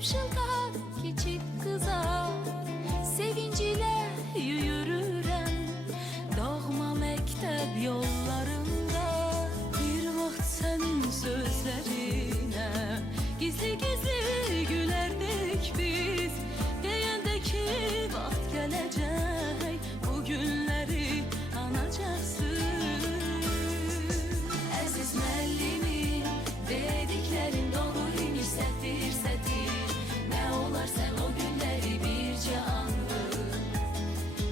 şıltaq keçib qıza, sevinc ilə yürürəm dağma məktəb yollarında. Bir vaxt sənin sözlərinə gizli-gizli gülərdik biz, deyəndə ki vaxt gələcək, bu günləri anacaqsın. Əziz müəllimim, dediklərin doğru imiş, sətir sətir. Nə olar sən o günləri bircə anlıq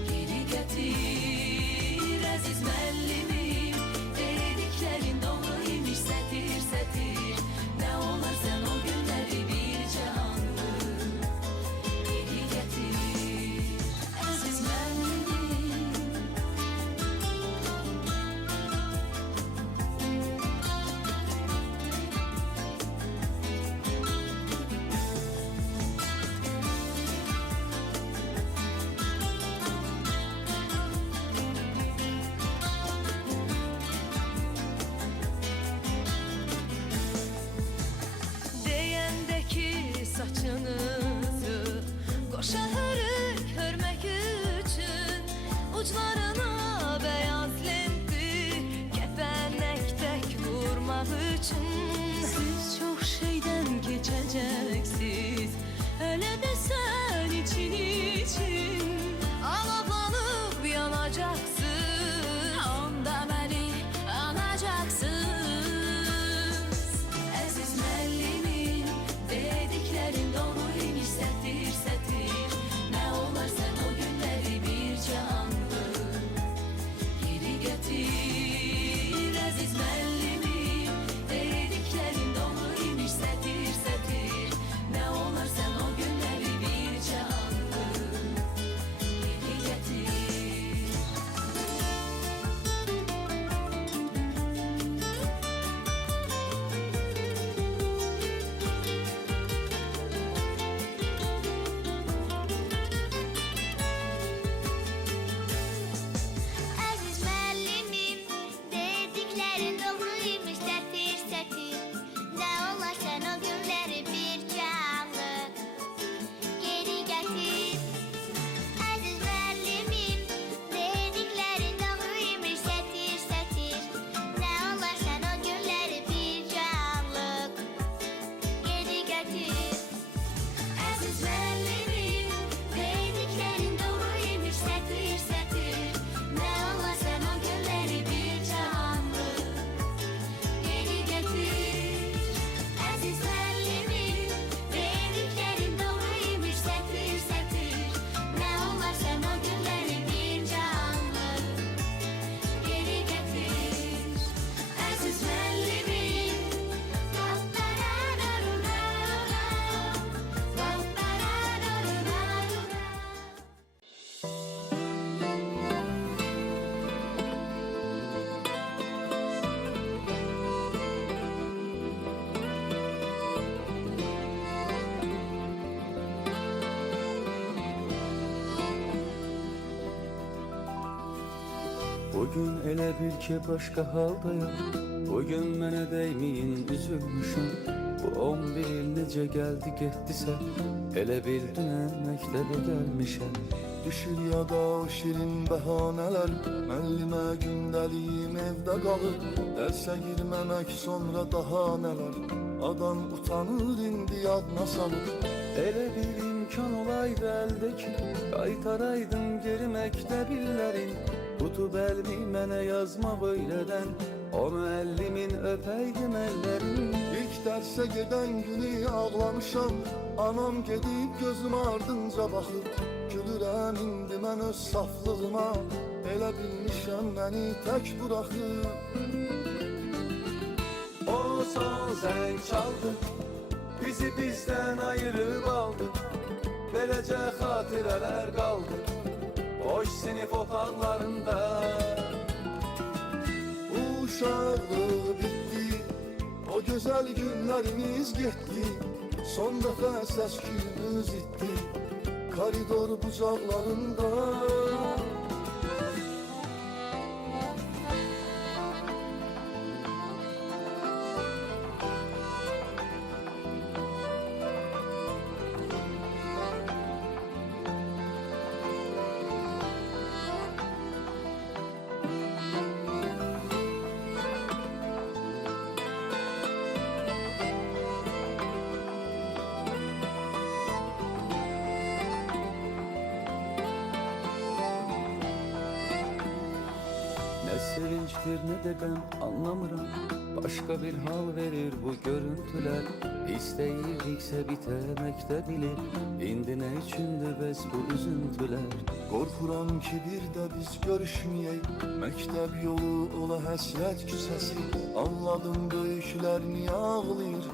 geri gətir. Əziz müəllimim, dediklərin doğru imiş, sətir sətir. Nə olar sən o günləri bircə anlıq geri gətir. Əziz müəllimim, deyəndə ki saçınızı qoşa hörük hörmək üçün, uclarına beyaz lenti kəpənək tək vurmaq üçün. Siz çox şeydən keçəcəksiniz, hələ də sən için alovlanıb yanacaqsınız, onda məni anacaksınız. Əziz müəllimim, dediklərin doğru imiş, sətir sətir. Nə olar sən o günləri bircə anlıq geri gətir. Əziz müəllimim, dediklərin doğru imiş, sətir sətir. Nə olar sən o günləri bircə anlıq geri gətir. Əziz müəllimim, dediklərin doğruymuş, sətir sətir. Nə olar sən o günləri bircə anlıq geri gətir. Əziz müəllimim, dediklərin doğruymuş, sətir sətir. Nə olar sən o günləri bircə anlıq geri gətir. Əziz müəllimim, dediklərin doğruymuş, sətir sətir. Nə olar sən o günləri bircə anlıq geri gətir. Əziz müəllimim, dediklərin doğruymuş, sətir sətir. Nə olar sən o günləri bircə anlıq geri gətir. Əziz müəllimim, Bugün elə bil ki başqa haldayam, bugün mənə dəyməyin üzülmüşüm. Bu 11 il necə gəldi getdisə, elə bil dünən məktəbə gəlmişəm. Düşür yada o şirin bəhanələr, müəllimə gündəliyim evdə qalır. Dərsə girməmək sonra daha nələr, adam utanır indi yadına salır. Elə bir imkan olaydı əldə ki, qaytaraydın geri məktəb illərin. Tutub əlmi mənə yazmaq öylədən, o müəllimin öpəydim əllərin. İlk dərsə gedən günü ağlamışam, anam gedib gözüm ardınca baxır. Gülürəm indi mən öz saflığıma, elə bilmişəm məni tək buraxır. O son zəng çaldı, bizi bizdən ayırıb aldı. Beləcə xatirələr qaldı boş sinif otaqlarında. Uşaqlığı bitdi, o gözəl günlərimiz getdi. Son dəfə səs-küyümüz itdi koridor bucaqlarında. sevinçtir ne de gəm anlamıram. Başka bir hal verir bu görüntüler. İstəyirdiksə bitəməkdə bilir. İndi nə üçündür bəs bu üzüntülər? Qorxuram ki bir də biz görüşməyək. Məktəb yolu ola həsrət küçəsi. Anladım böyüklər niyə ağlayır.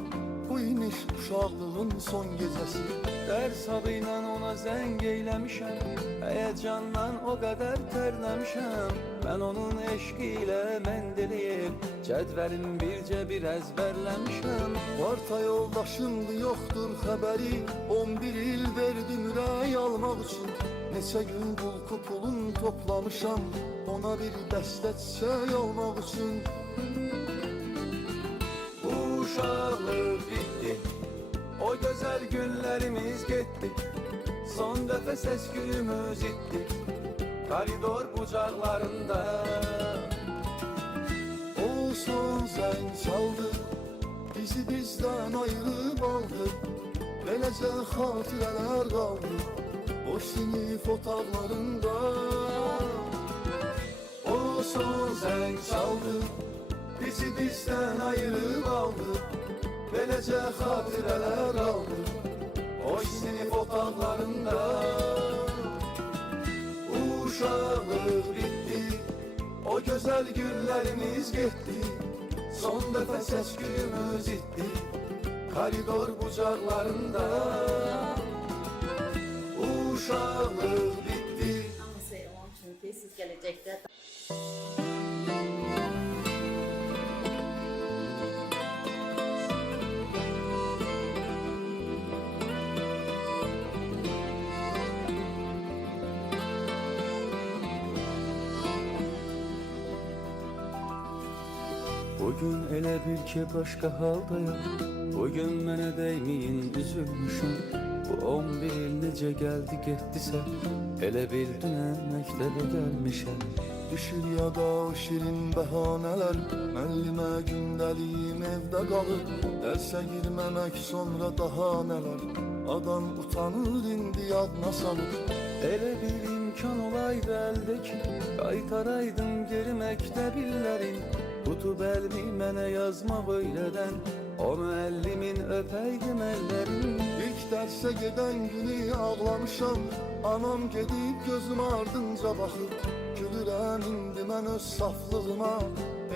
Bu imiş uşaqlığın son gecəsi. Dərs adıyla ona zəng eyləmişəm. Həyəcandan o qədər tərləmişəm. Mən onun eşqi ilə mendiliyim. Cədvəlin bircə bir əzbərləmişəm. Varta yoldaşımdı yoxdur xəbəri. 11 il verdim ürək almaq üçün. Neçə gün bulku pulun toplamışam. Ona bir dəstə çiçək almaq üçün. Uşaqlıq bitdi, o gözəl günlərimiz getdi. Son dəfə səs-küyümüz itdi, koridor bucaqlarında. O son zəng çaldı, bizi bizdən ayırıb aldı. Beləcə xatirələr qaldı, boş sinif otaqlarında. O son zəng çaldı, bizi bizdən ayırıb aldı. Beləcə xatirələr qaldı, boş sinif otaqlarında. Uşaqlıq bitdi, o gözəl günlərimiz getdi. Son dəfə səs-küyümüz itdi, koridor bucaqlarında. Uşaqlıq bitdi. Hamısı onun çünkü siz gelecekte Bugün elə bil ki başqa haldayam. Bugün mənə dəyməyin üzülmüşüm. Bu 11 il necə gəldi getdisə, elə bil dünən məktəbə gəlmişəm. Düşür yada o şirin bəhanələr. Müəllimə gündəliyim evdə qalır. Dərsə girməmək sonra daha nələr. Adam utanır indi yadına salır. Elə bir imkan olaydı əldəki, qaytaraydın geri məktəb illərin. Tutub əlimi mənə yazmaq öylədən, o müəllimin öpəydim əllərin. İlk dərsə gedən günü ağlamışam. Anam gedib gözüm ardınca baxır. Gülürəm indi mən öz saflığıma.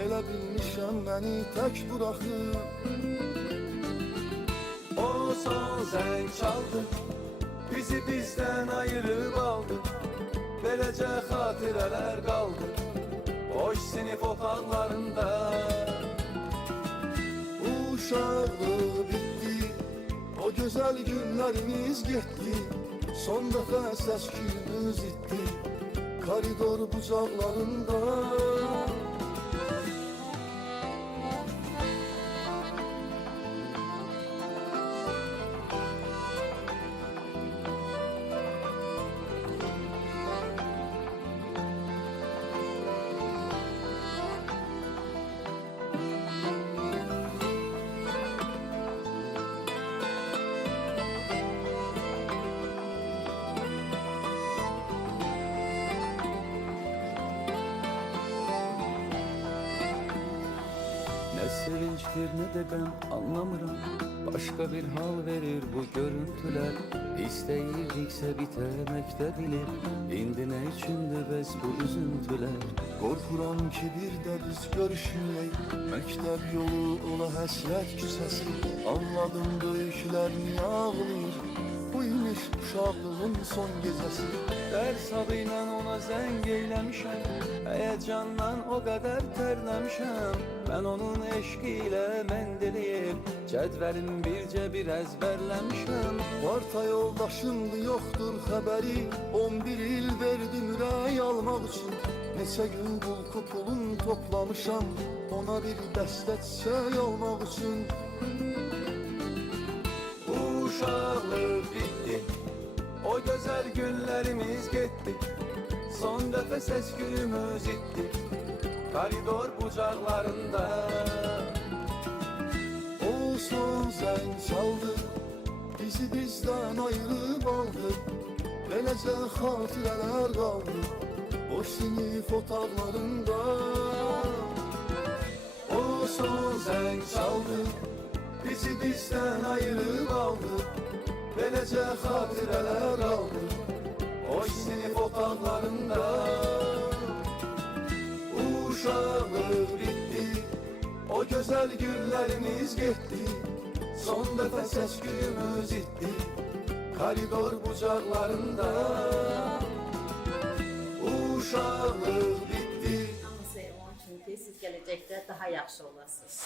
Elə bilmişəm məni tək buraxır. O son zəng çaldı, bizi bizdən ayırıb aldı. Beləcə xatirələr qaldı, boş sinif otaqlarında. Uşaqlıq bitdi, o gözəl günlərimiz getdi. Son dəfə səs-küyümüz itdi, koridor bucaqlarında. Nə sevinçdir ne de gəm anlamıram. Başka bir hal verir bu görüntülər. İstəyirdiksə bitəməkdə bilir. İndi nə üçündür bəs bu üzüntülər? Qorxuram ki bir də biz görüşməyək. Məktəb yolu ola həsrət küçəsi. Anladım böyüklər niyə ağlayır. Bu imiş uşaqlığın son gecəsi. Dərs adıyla ona zəng eyləmişəm. Həyəcandan o qədər tərləmişəm. Mən onun eşqi ilə mendiliyim. Cədvəlin bircə bir əzbərləmişəm. Varta yoldaşımdı yoxdur xəbəri. 11 il verdim ürək almaq üçün. Neçə gün bulku pulun toplamışam. Ona bir dəstə çiçək almaq üçün. Uşaqlıq bitdi, o gözəl günlərimiz getdi. Son dəfə səs-küyümüz itdi, koridor bucaqlarında. O son zəng çaldı, bizi bizdən ayırıb aldı. Beləcə xatirələr qaldı, boş sinif otaqlarında. son zəng çaldı, bizi bizdən ayırıb aldı. Beləcə xatirələr aldı o sinif otaqlarında. Uşaqlıq bitdi, o gözəl günlərimiz getdi. Son dəfə səs-küyümüz itdi koridor bucaqlarında. Uşaqlıq bitdi. Hamısı onun üçün ki, siz gələcəkdə daha yaxşı olasınız.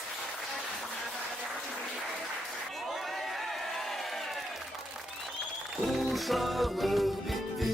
Uşaqlıq bitdi.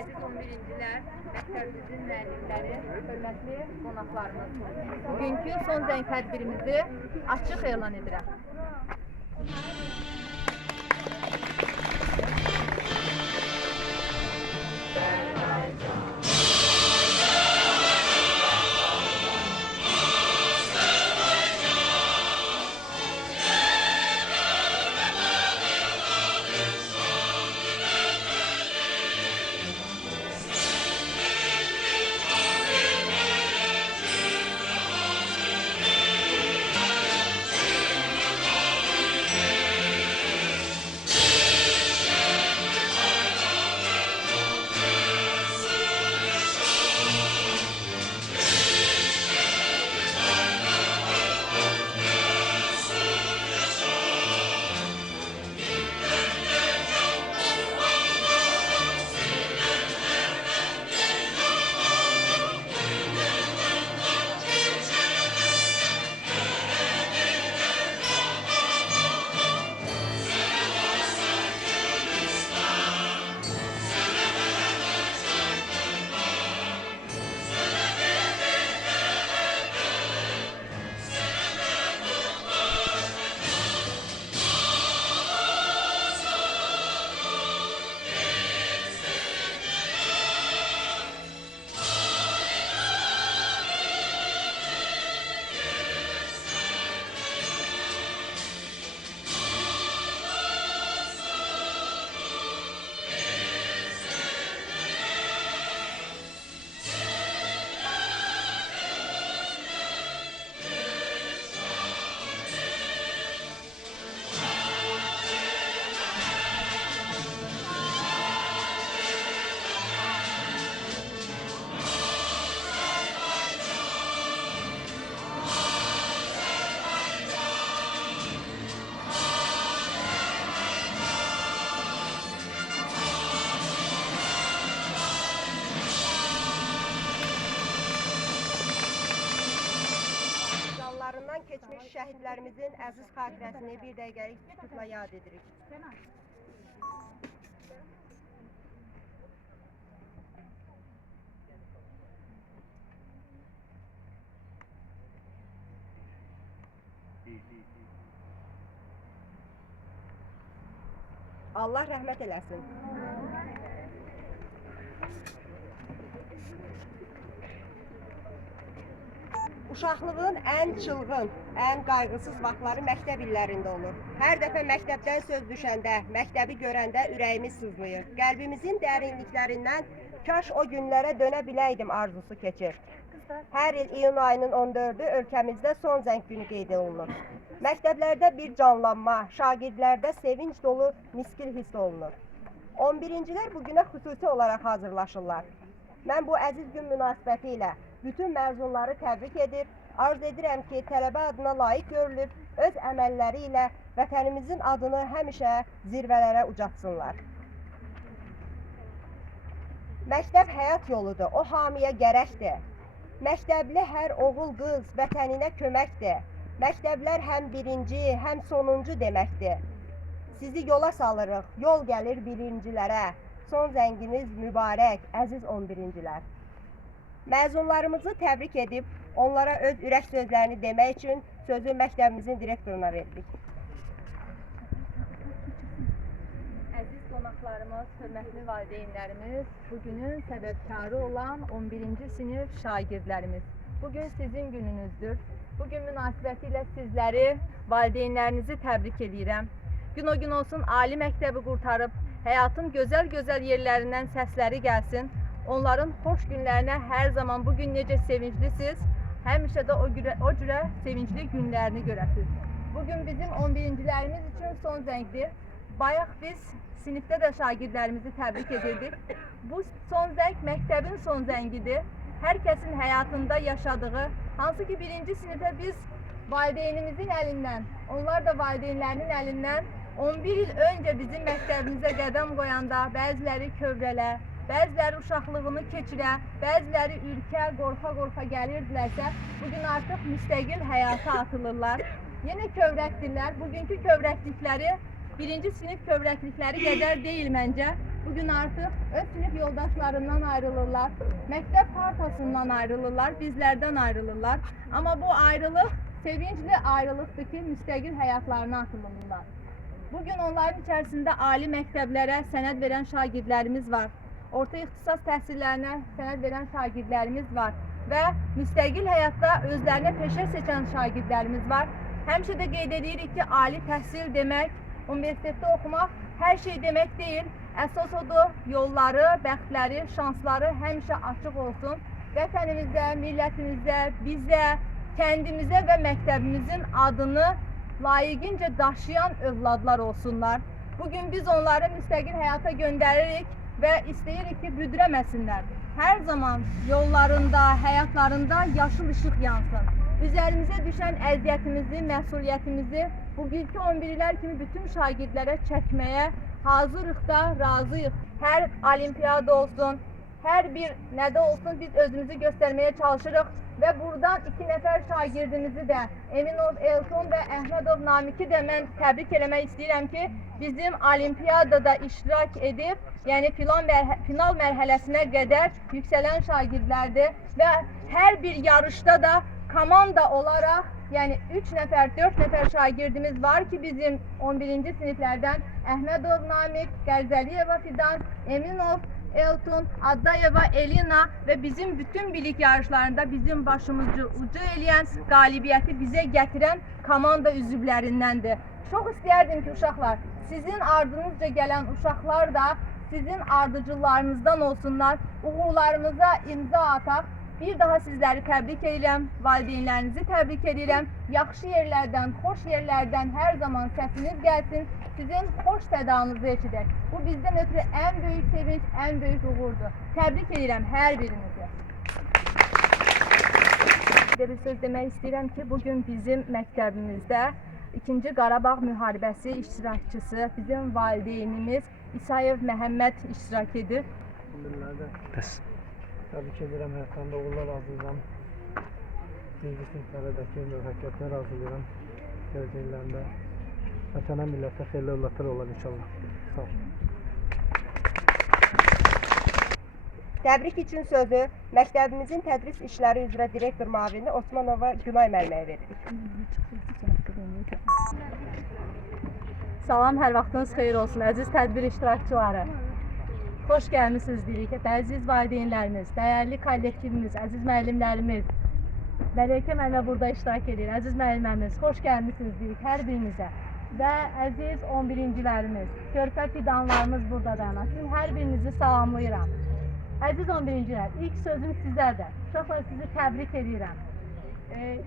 Əziz 11-cilər, məktəbimizin müəllimləri, hörmətli qonaqlarımız. Bugünkü son zəng tədbirimizi açıq elan edirəm. Keçmiş şəhidlərimizin əziz xatirəsini bir dəqiqəlik sükutla yad edirik. Allah rəhmət eləsin. Uşaqlığın ən çılğın, ən qayğısız vaxtları məktəb illərində olur. Hər dəfə məktəbdən söz düşəndə, məktəbi görəndə ürəyimiz sızlayır. Qəlbimizin dərinliklərindən kaş o günlərə dönə biləydim arzusu keçir. Hər il iyun ayının 14-ü ölkəmizdə son zəng günü qeyd olunur. Məktəblərdə bir canlanma, şagirdlərdə sevinç dolu miskil hiss olunur. 11-cilər bu günə xüsusi olaraq hazırlaşırlar. Mən bu əziz gün münasibəti ilə bütün məzunları təbrik edir, arz edirəm ki, tələbə adına layiq görülüb, öz əməlləri ilə vətənimizin adını həmişə zirvələrə ucatsınlar. Məktəb həyat yoludur, o hamiyə gərəkdir. Məktəbli hər oğul qız vətəninə köməkdir. Məktəblər həm birinci, həm sonuncu deməkdir. Sizi yola salırıq, yol gəlir birincilərə. Son zənginiz mübarək, əziz 11-cilər. Məzunlarımızı təbrik edib, onlara öz ürək sözlərini demək üçün sözü məktəbimizin direktoruna veririk. Əziz qonaqlarımız, hörmətli valideynlərimiz, bugünün səbəbkarı olan 11-ci sinif şagirdlərimiz. Bugün sizin gününüzdür. Bugün münasibəti ilə sizləri, valideynlərinizi təbrik edirəm. Gün o gün olsun, ali məktəbi qurtarıb, həyatın gözəl-gözəl yerlərindən səsləri gəlsin. Onların xoş günlərinə hər zaman bugün necə sevinclisiniz, həmişə də o cürə sevincli günlərini görəsiniz. Bugün bizim 11-cilərimiz üçün son zəngdir. Bayaq biz sinifdə də şagirdlərimizi təbrik edirdik. Bu son zəng məktəbin son zəngidir. Hər kəsin həyatında yaşadığı, hansı ki birinci sinifə biz valideynimizin əlindən, onlar da valideynlərinin əlindən 11 il öncə bizim məktəbimizə qədəm qoyanda bəziləri kövrələ, bəziləri uşaqlığını keçirə, bəziləri ürkə, qorxa-qorxa gəlirdilərsə, bugün artıq müstəqil həyata atılırlar. Yenə kövrəkdirlər. Bugünkü kövrəklikləri birinci sinif kövrəklikləri qədər deyil məncə. Bugün artıq öz sinif yoldaşlarından ayrılırlar, məktəb partasından ayrılırlar, bizlərdən ayrılırlar. Amma bu ayrılıq sevincli ayrılıqdır ki, müstəqil həyatlarına atılırlar. Bugün onların içərisində ali məktəblərə sənəd verən şagirdlərimiz var. Orta ixtisas təhsillərinə sənəd verən şagirdlərimiz var. Və müstəqil həyatda özlərinə peşə seçən şagirdlərimiz var. Həmişə də qeyd edirik ki, ali təhsil demək, universitetdə oxumaq hər şey demək deyil. Əsas odur, yolları, bəxtləri, şansları həmişə açıq olsun. Vətənimizdə, millətimizdə, bizə, kəndimizə və məktəbimizin adını layiqincə daşıyan övladlar olsunlar. Bugün biz onları müstəqil həyata göndəririk və istəyirik ki, büdrəməsinlər. Hər zaman yollarında, həyatlarında yaşıl işıq yansın. Üzərimizə düşən əziyyətimizi, məsuliyyətimizi bugünkü 11-lər kimi bütün şagirdlərə çəkməyə hazırıq da, razıyıq. Hər olimpiyada olsun, hər bir nədə olsun biz özümüzü göstərməyə çalışırıq və buradan 2 nəfər şagirdimizi də Eminov Elton və Əhmədov Namiki də mən təbrik eləmək istəyirəm ki, bizim olimpiyadada iştirak edib, yəni final mərhələsinə qədər yüksələn şagirdlərdir və hər bir yarışda da komanda olaraq, yəni 3 nəfər, 4 nəfər şagirdimiz var ki, bizim 11-ci siniflərdən Əhmədov Namik, Qərzəliyeva Fidan, Eminov Elton, Addayeva Elina və bizim bütün bilik yarışlarında bizim başımızı ucu eləyən, qalibiyyəti bizə gətirən komanda üzvlərindəndir. Çox istəyərdim ki, uşaqlar, sizin ardınızca gələn uşaqlar da sizin ardıcıllarınızdan olsunlar, uğurlarınıza imza ataq. Bir daha sizləri təbrik edirəm, valideynlərinizi təbrik edirəm. Yaxşı yerlərdən, xoş yerlərdən hər zaman səsiniz gəlsin, sizin xoş sədanızı eşidək. Bu bizdən ötürü ən böyük sevinç, ən böyük uğurdur. Təbrik edirəm hər birinizi. Bir söz demək istəyirəm ki, bugün bizim məktəbimizdə 2-ci Qarabağ müharibəsi iştirakçısı, bizim valideynimiz İsayev Məhəmməd iştirak edir. Təbrik edirəm, həyatlarında uğurlar arzulayıram. Birinci siniflərədəki müvəffəqiyyətlər arzulayıram. Gələcəklərində vətənə, millətə xeyirli övladlar olar inşallah. Sağ olun. Təbrik üçün sözü məktəbimizin tədris işləri üzrə direktor müavini Osmanova Günay müəlliməyə veririk. Salam, hər vaxtınız xeyir olsun, əziz tədbir iştirakçıları. Xoş gəlmisiniz deyirik. Əziz valideynlərimiz, dəyərli kollektivimiz, əziz müəllimlərimiz, Məleykə müəllimə burada iştirak edir. Əziz müəllimlərimiz, xoş gəlmisiniz deyirik hər birinizə. Və əziz 11-cilərimiz, körpə fidanlarımız burada dayanır. Sizin hər birinizi salamlayıram. Əziz 11-cilər, ilk sözüm sizədir. Uşaqlar, sizi təbrik edirəm.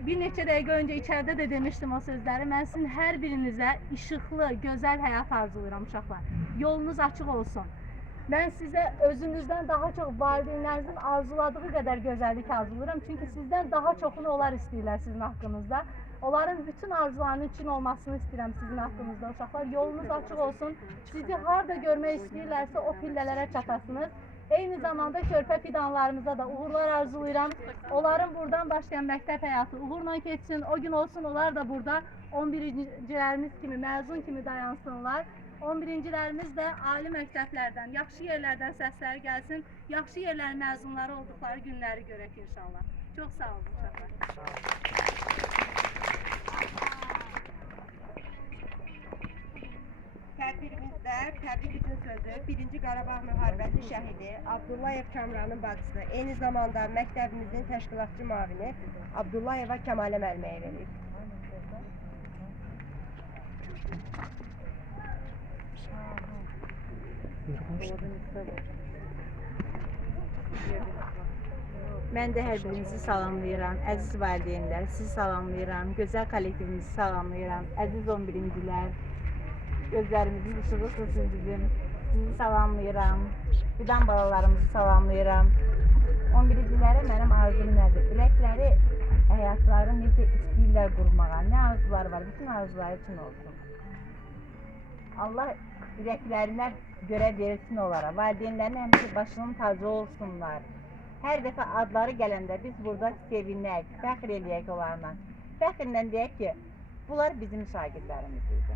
Bir neçə dəqiqə öncə içəridə də demişdim o sözləri. Mən sizin hər birinizə işıqlı, gözəl həyat arzulayıram uşaqlar. Yolunuz açıq olsun. Mən sizə özünüzdən daha çox valideynlərinizin arzuladığı qədər gözəllik arzulayıram. Çünki sizdən daha çoxunu onlar istəyirlər sizin haqqınızda. Onların bütün arzularının için olmasını istəyirəm sizin haqqınızda uşaqlar. Yolunuz açıq olsun. Sizi harda görmək istəyirlərsə o pillələrə çatasınız. Eyni zamanda körpə fidanlarımıza da uğurlar arzulayıram. Onların buradan başlayan məktəb həyatı uğurla keçsin. O gün olsun onlar da burada 11-cilərimiz kimi, məzun kimi dayansınlar. 11-cilərimiz də ali məktəblərdən, yaxşı yerlərdən səsləri gəlsin. Yaxşı yerlərin məzunları olduqları günləri görək inşallah. Çox sağ olun uşaqlar. Tədbirimizdə təbrik üçün sözü 1-ci Qarabağ müharibəsi şəhidi Abdullayev Kamranın bacısı, eyni zamanda məktəbimizin təşkilatçı müavini Abdullayeva Kəmalə müəlliməyə veririk. Mən də hər birinizi salamlayıram. Əziz valideynlər, sizi salamlayıram. Gözəl kollektivimizi salamlayıram. Əziz 11-cilər, gözlərimizin işığısınız bizim. Sizi salamlayıram. Fidan balalarımızı salamlayıram. 11-cilərə mənim arzum nədir? Ürəkləri, həyatları necə istəyirlər qurmağa, nə arzuları var, bütün arzuları üçün olsun. Allah ürəklərinə görə versin onlara. Valideynlərin həmişə başının tacı olsunlar. Hər dəfə adları gələndə biz burada sevinək, fəxr eləyək onlarla. Fəxrlə deyək ki, bunlar bizim şagirdlərimiz idi.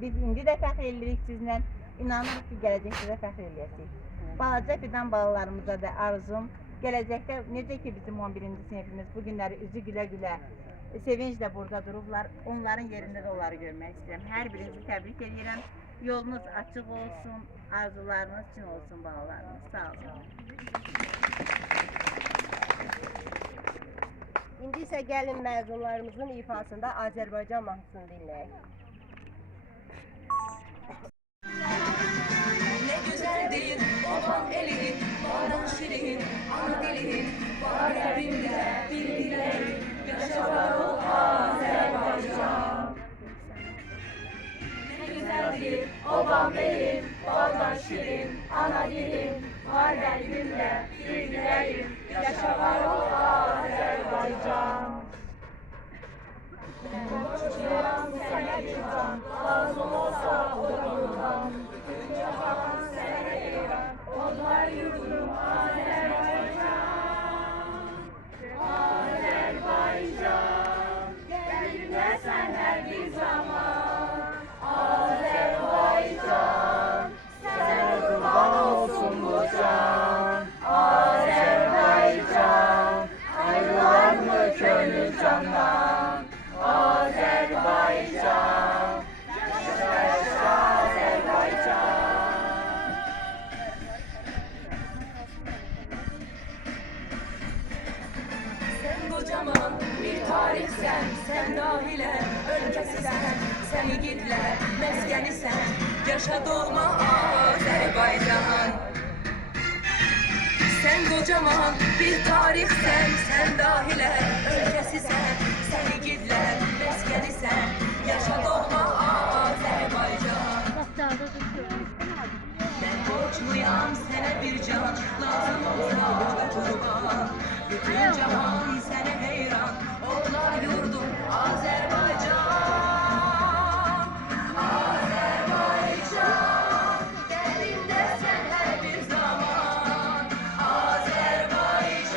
Biz indi də fəxr eləyirik sizlə, inanırıq ki, gələcəkdə də fəxr eləyəcəyik. Balaca fidan balalarımıza da arzum, gələcəkdə necə ki bizim 11-ci sinifimiz bu günləri üzü gülə-gülə, sevinclə burada durublar, onların yerində də onları görmək istəyirəm. Hər birinizi təbrik edirəm. Yolunuz açıq olsun, arzularınız üçün olsun balalarınız. Sağ olun. İndi isə gəlin məzunlarımızın ifasında Azərbaycan mahnısını dinləyək. Ne güzel değil babam elin, bağdan şirin, ana dilin, var evimde bir dileğim, yaşa var ol Azerbaycan. Ne güzel değil babam elin, bağdan şirin, ana dilim, var evimde bir dileğim, yaşa var ol Azerbaycan. Borçluyam sana bir can, lazım olsa olurdan. Bütün cahan sana eyvan, onlar yurdum Azerbaycan. Azerbaycan, gönlümde sen her bir zaman. Azerbaycan, sana kurban olsun bu can. Azerbaycan, ayrılar mı gönül candan? Azerbaycan, yaşa Azerbaycan. Sen kocaman bir tarihsen, sen dahile ülkesisen, sen yiğitler meskenisen, yaşa doğma Azerbaycan. Sen kocaman bir tarihsen, sen dahile ülkesisen, sen yiğitler meskenisen, yaşa doğma Azerbaycan. Ben borçluyam sana bir can, lazım olsa kurban. Bütün cahan sana heyran, onlar yurdum Azerbaycan. Azerbaycan, derinde sen her bir zaman. Azerbaycan,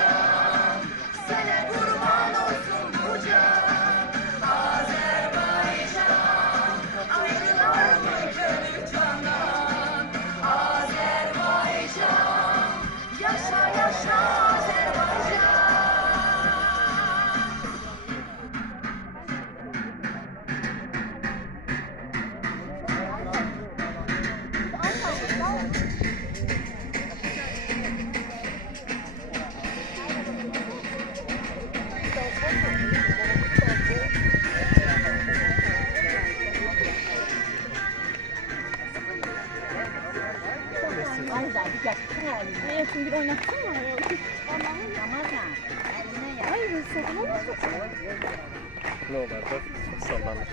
sana kurban olsun bu can. Ne olar da çok sallanır.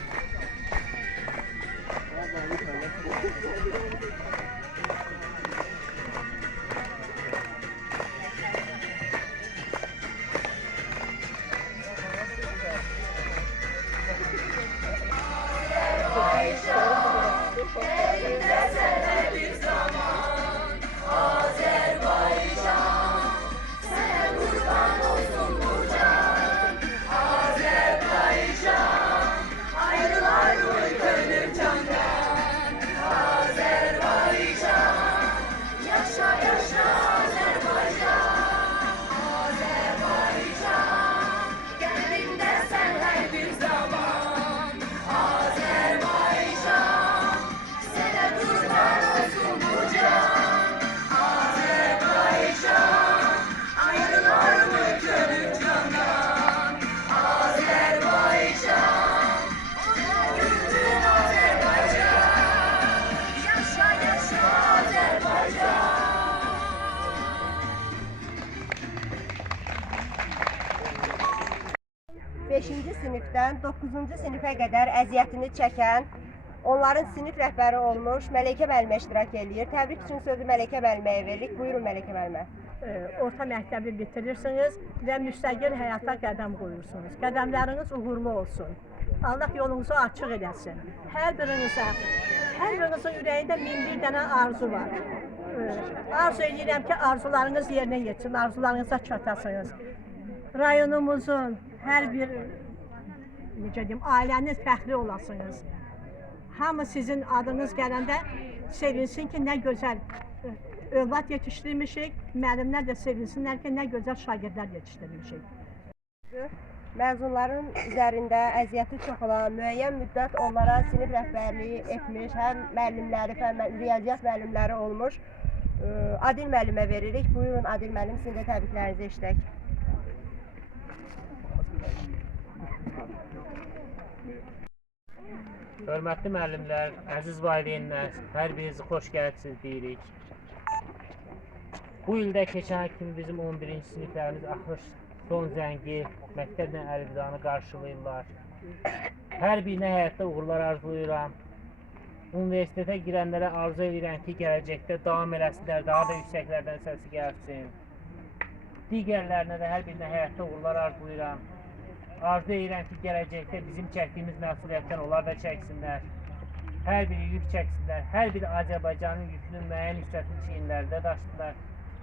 Beşinci sinifdən 9-cu sinifə qədər əziyyətini çəkən, onların sinif rəhbəri olmuş Məleykə müəllimə iştirak eləyir. Təbrik üçün sözü Məleykə müəlliməyə veririk. Buyurun Məleykə müəllimə. Orta məktəbi bitirirsiniz və müstəqil həyata qədəm qoyursunuz. Qədəmləriniz uğurlu olsun. Allah yolunuzu açıq edəsin. Hər birinizin ürəyində min bir dənə arzu var. Arzu edirəm ki, arzularınız yerinə yetsin, arzularınıza çatasınız. Rayonumuzun hər bir, necə deyim, ailəniz fəxri olasınız. Hamı sizin adınız gələndə sevinsin ki, nə gözəl övlad yetişdirmişik, müəllimlər də sevinsinlər ki, nə gözəl şagirdlər yetişdirmişik. Məzunların üzərində əziyyəti çox olan, müəyyən müddət onlara sinif rəhbərliyi etmiş, həm müəllimləri, həm riyaziyyat müəllimləri olmuş Adil müəllimə veririk. Buyurun Adil müəllim, sizin də təbriklərinizi eşidək. Hörmətli müəllimlər, əziz valideynlər, hər birinizi xoş gəldiniz deyirik. Bu ildə keçən kimi bizim 11-ci siniflərimiz axır son zəngi, məktəblə əlvidanı qarşılayırlar. Hər birinə həyatda uğurlar arzulayıram. Universitetə girənlərə arzu edirəm ki, gələcəkdə davam eləsinlər, daha da yüksəklərdən səsi gəlsin. Digərlərinə də hər birinə həyatda uğurlar arzulayıram. Arzu edirəm ki, gələcəkdə bizim çəkdiyimiz məsuliyyətdən onlar da çəksinlər. Hər biri yük çəksinlər. Hər biri Azərbaycanın yükünü müəyyən hissəsini çiyinlərində daşıdılar.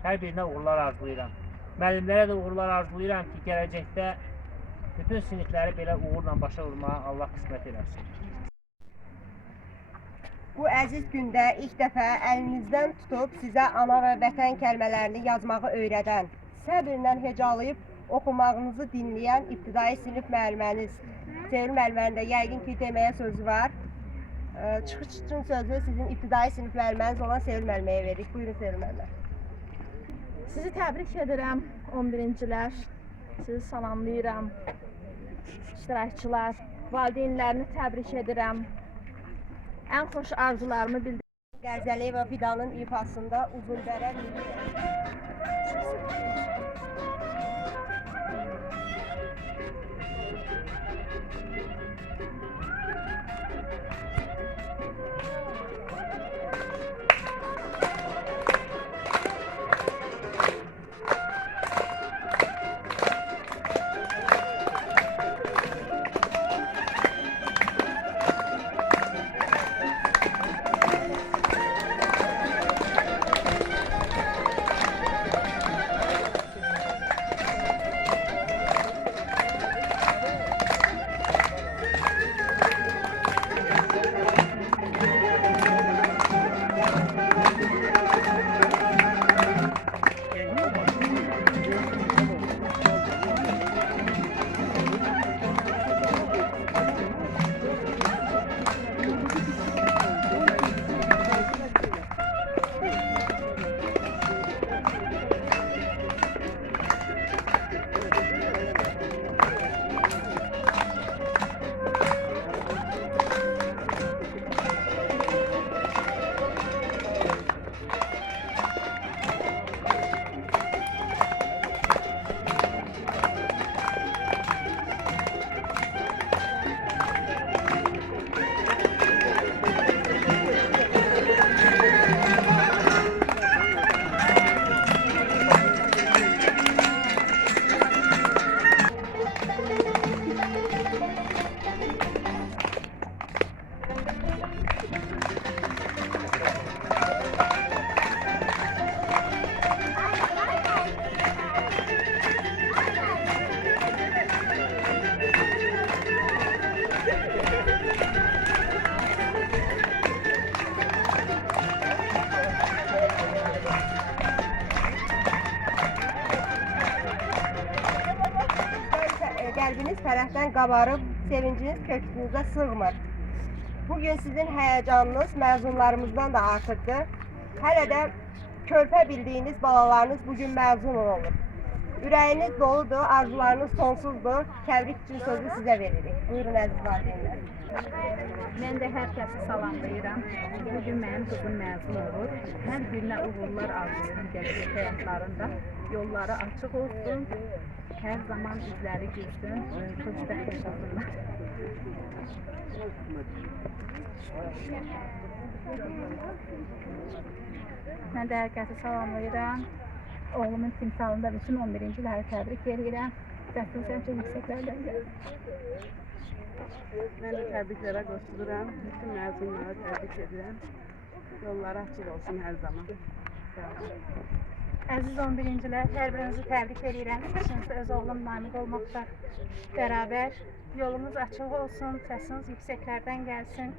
Hər birinə uğurlar arzulayıram. Müəllimlərə də uğurlar arzulayıram ki, gələcəkdə bütün sinifləri belə uğurla başa vurmağa Allah qismət eləsin. Bu əziz gündə ilk dəfə əlinizdən tutub sizə ana və vətən kəlmələrini yazmağı öyrədən, səbirlə hecalayıb oxumağınızı dinləyən ibtidai sinif müəlliməniz Sevil müəllimənin də yəqin ki, deməyə sözü var. Çıxış üçün sözü sizin ibtidai sinif müəlliməniz olan Sevil müəlliməyə veririk. Buyurun Sevil müəllimə. Sizi təbrik edirəm 11-cilər. Sizi salamlayıram. İştirakçılar, valideynlərini təbrik edirəm. Ən xoş arzularımı bildirirəm. Qərzəliyeva Fidanın ifasında Uzundərə Milli tərəfdən qabarıb, sevinciniz köksünüzə sığmır. Bugün sizin həyəcanınız məzunlarımızdan da artıqdır. Hələ də körpə bildiyiniz balalarınız bugün məzun olur. Ürəyiniz doludur, arzularınız sonsuzdur. Təbrik üçün sözü sizə veririk. Buyurun əziz valideynlər. Mən də hər kəsi salamlayıram. Bugün mənim qızım məzun olur. Hər birinə uğurlar arzulayıram gələcək həyatlarında. Yolları açıq olsun. Hər zaman üzləri gülsün. Xoşbəxt yaşasınlar. Mən də hər kəsi salamlayıram. Oğlumun timsalında bütün 11-ci illəri təbrik edirəm. Dərsiniz həmişə yüksəklərdən gəlir. Mən də təbriklərə qoşuluram. Bütün məzunlara təbrik edirəm. Yolları açıq olsun hər zaman. Əziz 11-cilər, hər birinizi təbrik edirəm. İkiniz öz oğlum Namiq olmaqla bərabər. Yolunuz açıq olsun, səsiniz yüksəklərdən gəlsin.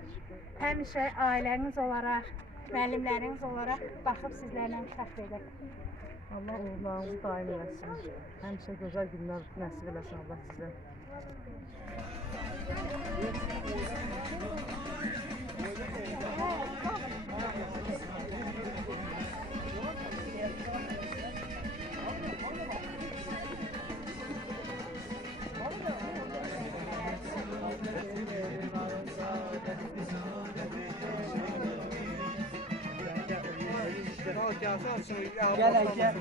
Həmişə ailəniz olaraq, müəllimləriniz olaraq baxıb sizlərlə fəxr edək. Allah uğurlarınızı daim eləsin. Həmişə gözəl günlər nəsib eləsin Allah sizə. Gel.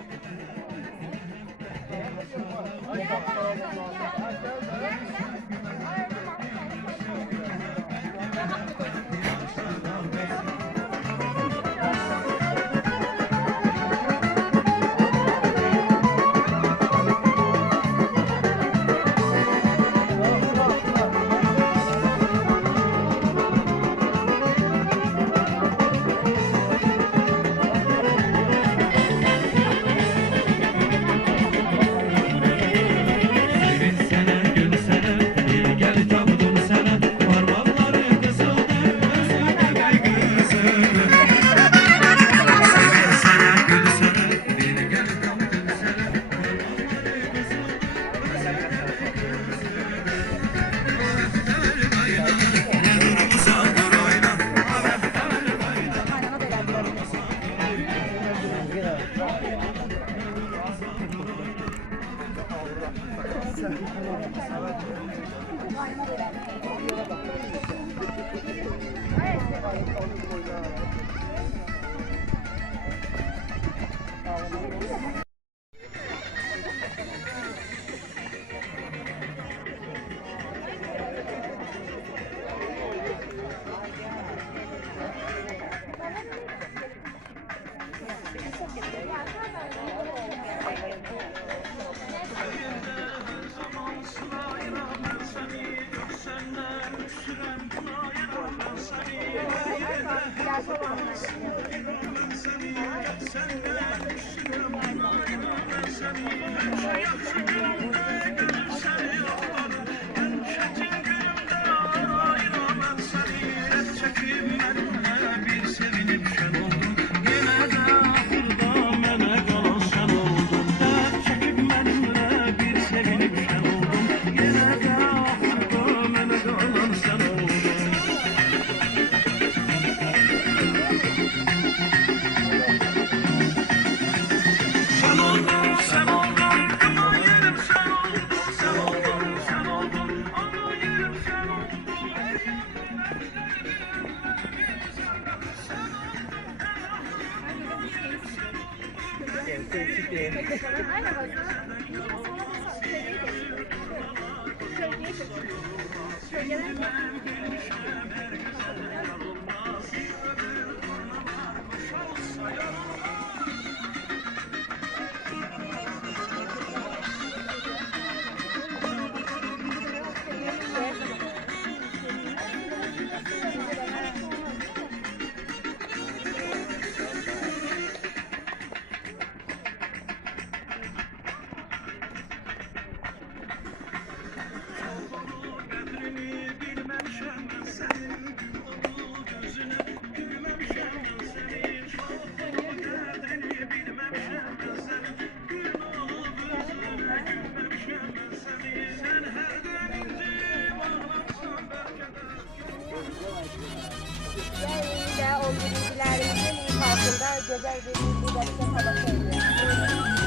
Gəlin də 11-cilərimizin ifasında gözəl bir müqəddəs tamaşa ediyoruz.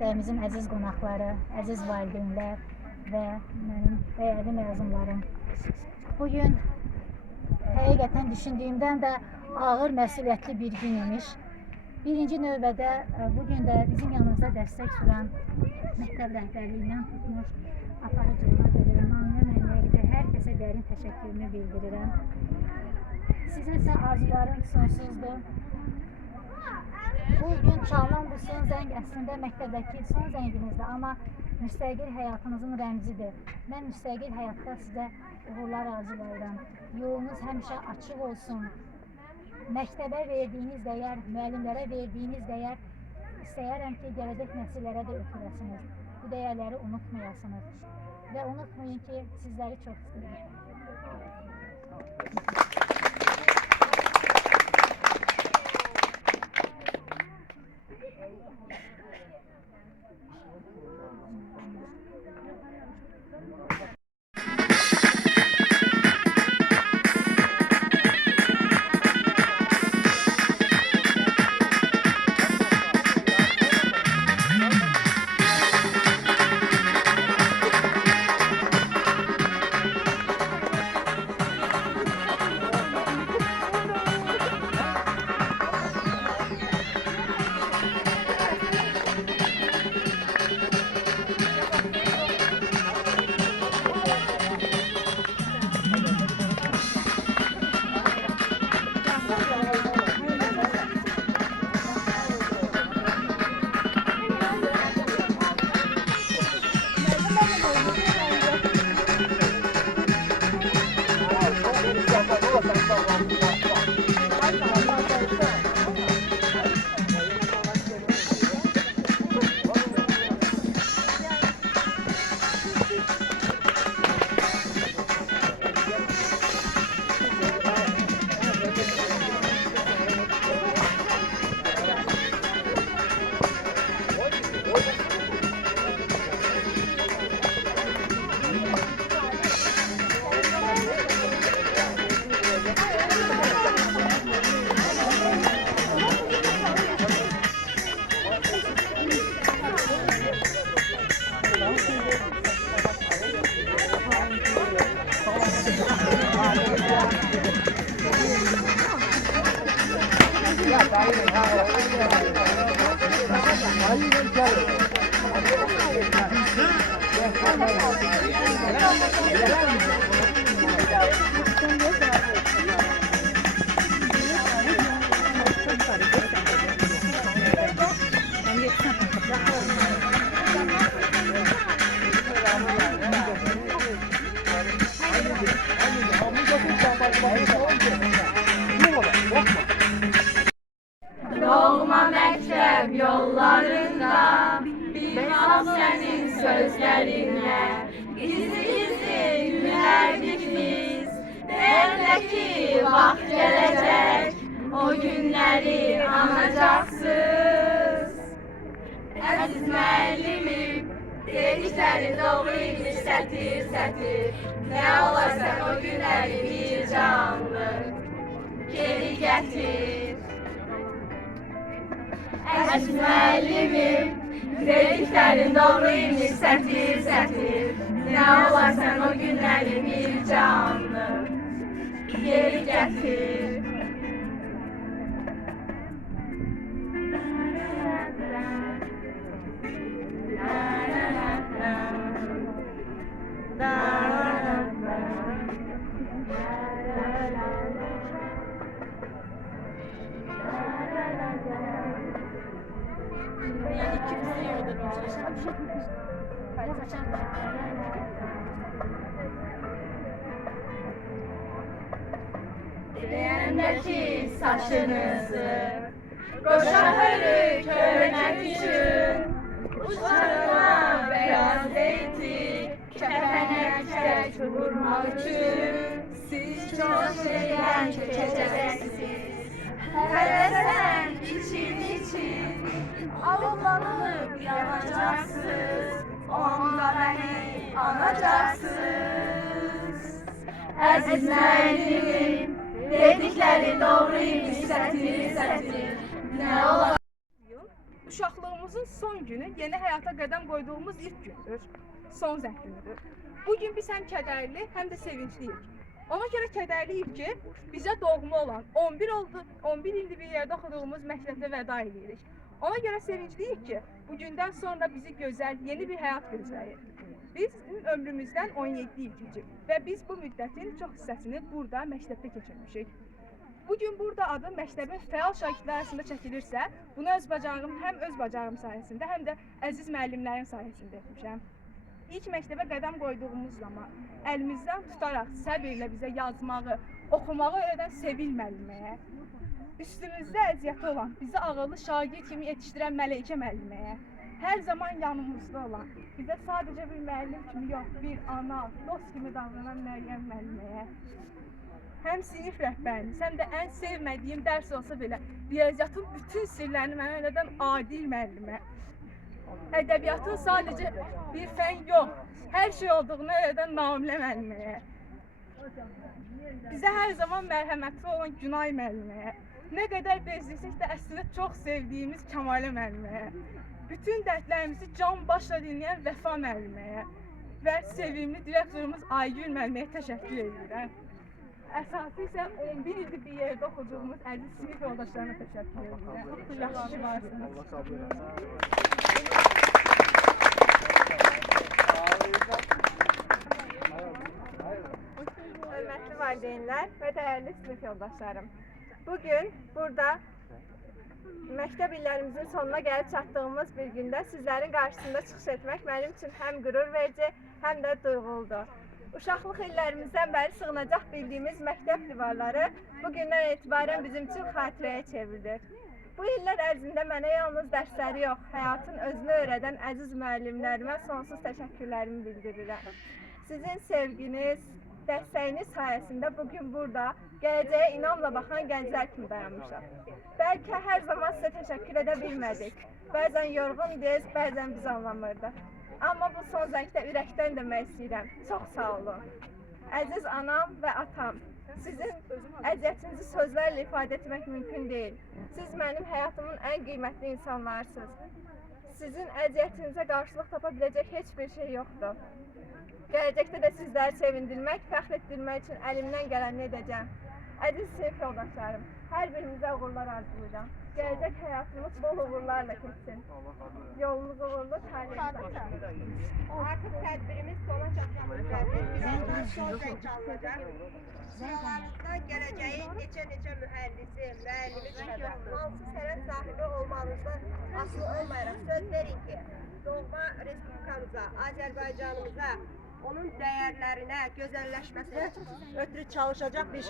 Məktəbimizin əziz qonaqları, əziz valideynlər və mənim dəyərli məzunlarım. Bugün həqiqətən düşündüyümdən də ağır məsuliyyətli bir gün imiş. Birinci növbədə bugün də bizim yanımızda dəstək duran məktəb rəhbərliyindən tutmuş aparıcılar və müəllimə qədər hər kəsə dərin təşəkkürümü bildirirəm. Sizə isə arzularım sonsuzdur. Bu gün çalınan bu son zəng əslində məktəbdəki son zəngimizdir, amma müstəqil həyatınızın rəmzidir. Mən müstəqil həyatda sizə uğurlar arzulayıram. Yolunuz həmişə açıq olsun. Məktəbə verdiyiniz dəyər, müəllimlərə verdiyiniz dəyər istəyərəm ki, gələcək nəsillərə də ötürəsiniz. Bu dəyərləri unutmayasınız. Və unutmayın ki, sizləri çox istəyirəm. Doğma məktəb yollarında bilməm sənin sözlərinlə gizli-gizli gülərdik biz. Derlər ki, vaxt gələcək, o günləri anacaqsınız. Əziz müəllimim, dedikləri doğru imiş sətir-sətir. Nə olarsan o günləri bir canlı geri gətir. Əziz müəllimim, dediklərin doğru imiş sətir-sətir. Nə olarsan o günləri bir canlı geri gətir. Beğendeki saçınızı koşa hörük örnek için uçlarına beyaz zeytin kepenekte vurmak için siz çok şeyden geçeceksiniz. Hele sen için alınlanıp yanacaksınız. Onda beni anacaksınız. Əziz müəllimim, dedikləri doğruymuş, sətir, nə olar? Uşaqlığımızın son günü, yeni həyata qədəm qoyduğumuz ilk gündür, son zəngdündür. Bugün biz həm kədərli, həm də sevincliyik. Ona görə kədərliyik ki, bizə doğma olan 11 ildir bir yerdə oxuduğumuz məktəbdə vəda edirik. Ona görə sevincliyik ki, bugündən sonra bizi gözəl, yeni bir həyat gözləyir. Bizim ömrümüzdən 17 il keçib və biz bu müddətin çox hissəsini burada məktəbdə keçirmişik. Bugün burada adı məktəbin fəal şagirdlər arasında çəkilirsə, bunu öz bacarığım sayəsində, həm də əziz müəllimlərin sayəsində etmişəm. İlk məktəbə qədəm qoyduğumuz zaman əlimizdən tutaraq səbirlə bizə yazmağı, oxumağı öyrədən Sevil müəlliməyə, üstümüzdə əziyyəti olan, bizi ağıllı şagird kimi yetişdirən Məleykə müəlliməyə, hər zaman yanımızda olan, bizə sadəcə bir müəllim kimi yox, bir ana, dost kimi davranan Məryəm müəlliməyə, həm sinif rəhbəriniz, həm də ən sevmədiyim dərs olsa belə, riyaziyyatın bütün sirlərini mənə öyrədən Adil müəllimə, ədəbiyyatın sadəcə bir fən yox, hər şey olduğunu öyrədən Namilə müəlliməyə, bizə hər zaman mərhəmətli olan Günay müəlliməyə, nə qədər bezdirsək də əslində çox sevdiyimiz Kəmalə müəlliməyə, bütün dərdlərimizi can başla dinləyən Vəfa müəlliməyə və sevimli direktorumuz Aygül müəlliməyə təşəkkür edirəm. Əsası isə 11 ildir bir yerdə oxuduğumuz əziz sinif yoldaşlarına təşəkkür edirəm. Yaxşı ki varsınız. Hörmətli valideynlər və dəyərli sinif yoldaşlarım. Bugün burada məktəb illərimizin sonuna gəlib çatdığımız bir gündə sizlərin qarşısında çıxış etmək mənim üçün həm qürur verici, həm də duyğuludur. Uşaqlıq illərimizdən bəri sığınacaq bildiyimiz məktəb divarları bugündən etibarən bizim üçün xatirəyə çevrilir. Bu illər ərzində mənə yalnız dərsləri yox, həyatın özünü öyrədən əziz müəllimlərimə sonsuz təşəkkürlərimi bildirirəm. Sizin sevginiz, dəstəyiniz sayəsində bugün burada gələcəyə inamla baxan gənclər kimi dayanmışam. Bəlkə hər zaman sizə təşəkkür edə bilmədik. Bəzən yorğundayız, bəzən biz anlamırdıq. Amma bu son zəngdə ürəkdən demək istəyirəm. Çox sağ olun. Əziz anam və atam, sizin əziyyətinizi sözlərlə ifadə etmək mümkün deyil. Siz mənim həyatımın ən qiymətli insanlarsınız. Sizin əziyyətinizə qarşılıq tapa biləcək heç bir şey yoxdur. Gələcəkdə də sizləri sevindirmək, fəxr etdirmək üçün əlimdən gələni edəcəm. Əziz sinif yoldaşlarım, hər birinizə uğurlar arzulayacağım. Gələcək həyatınız bol uğurlarla keçsin. Yolunuz uğurlu, talihiniz açar. Artıq tədbirimiz sona çatmışdır. Birazdan son zəng çalınacaq. Sıralarınızda gələcəyin neçə mühəndisi, müəllimi çıxacaq. Hansı sənət sahibi olmanızdan asılı olmayaraq söz verin ki, doğma respublikamıza, Azərbaycanımıza, onun dəyərlərinə, gözəlləşməsinə ötürü çalışacaq bir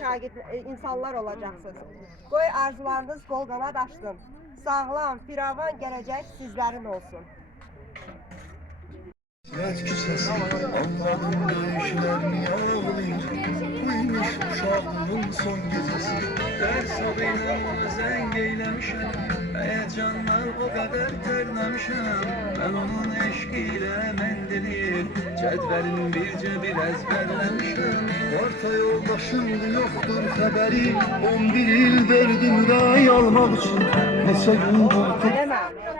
insanlar olacaqsınız. Qoy arzularınız qol qanad açsın. Sağlam, firavan gələcək sizlərin olsun. Hasret küsəsi, anladım döyüşlərini ağlayır. Buymuş uşaqlığın son gecəsi. Dərs adıyla ona zəng eyləmişəm, həyəcanlar o qədər tərləmişəm. Mən onun eşqi ilə məndilir, cədvəlini bircə bir əzbərləmişəm. Orta yoldaşımdı, yoxdur xəbəri. 11 il verdim rəy almaq üçün. Neçə gün qorxub.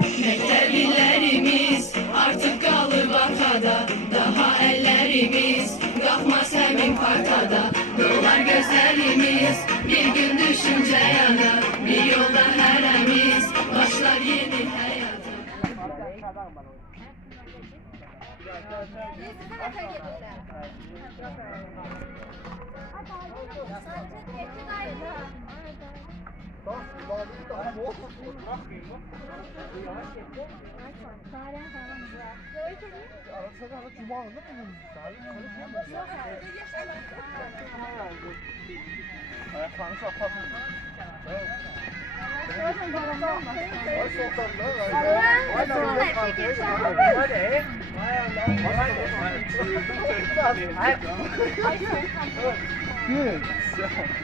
Məktəblərimiz artıq qalıb arxada, daha əllərimiz qalxmaz həmin partada. Dolar gözlərimiz bir gün düşüncə yana, bir yolda hərəmiz başlar yeni həyata.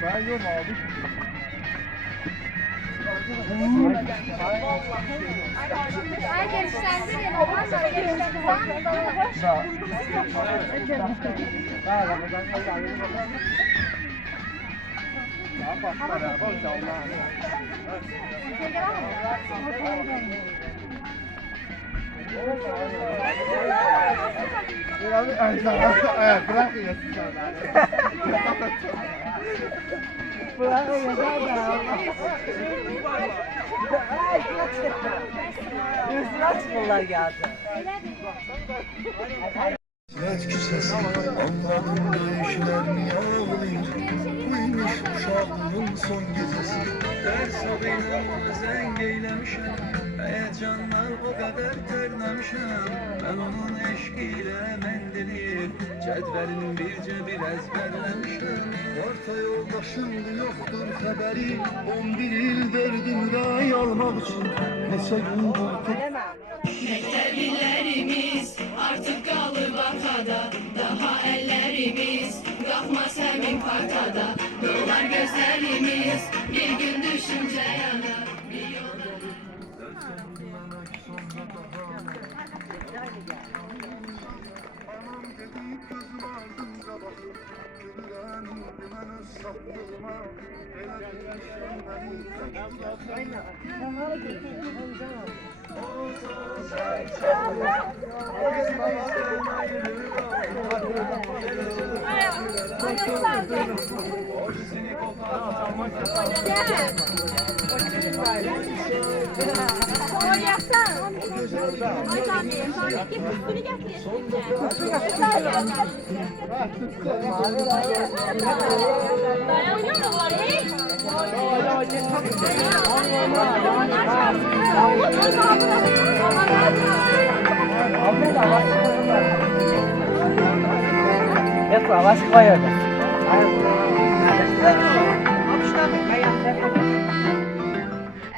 Ben yok abi. Hasret küsesi anladım dövüşler niye ağlayır. Buymuş uşaklığın son gecesi. Ders olayla zeng eylemişim. Heyecandan o kadar terlemişim. Ben onun eşkiyle mendili cedvelinin birce bir ezberlemişim. Orta yolda şimdi yoktur haberi. 11 yıl verdim ray almak için. Neçe gündür Mektebilerimiz artık kalır arkada. Daha ellerimiz kalkmaz hemen partada. Dolar gözlerimiz bir gün düşünce yana. Bir yolda anam dedi gözüm ardınca bakır. Gülen indi ben öz saklığıma. Elə bilmişim beni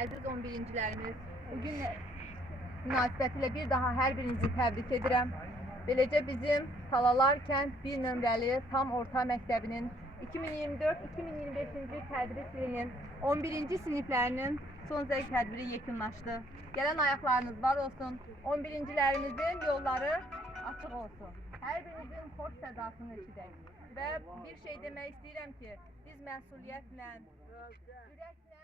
Əziz 11-cilərimiz, bugün münasibətilə bir daha hər birinizi təbrik edirəm. Beləcə bizim Talalar kənd 1 nömrəli tam orta məktəbinin 2024-2025-ci tədris ilinin 11-ci siniflərinin son zəng tədbiri yekunlaşdı. Gələn ayaqlarınız var olsun, 11-cilərimizin yolları açıq olsun. Hər birinizin xoş sədasını eşidək. Və bir şey demək istəyirəm ki, biz məsuliyyətlə, ürəklə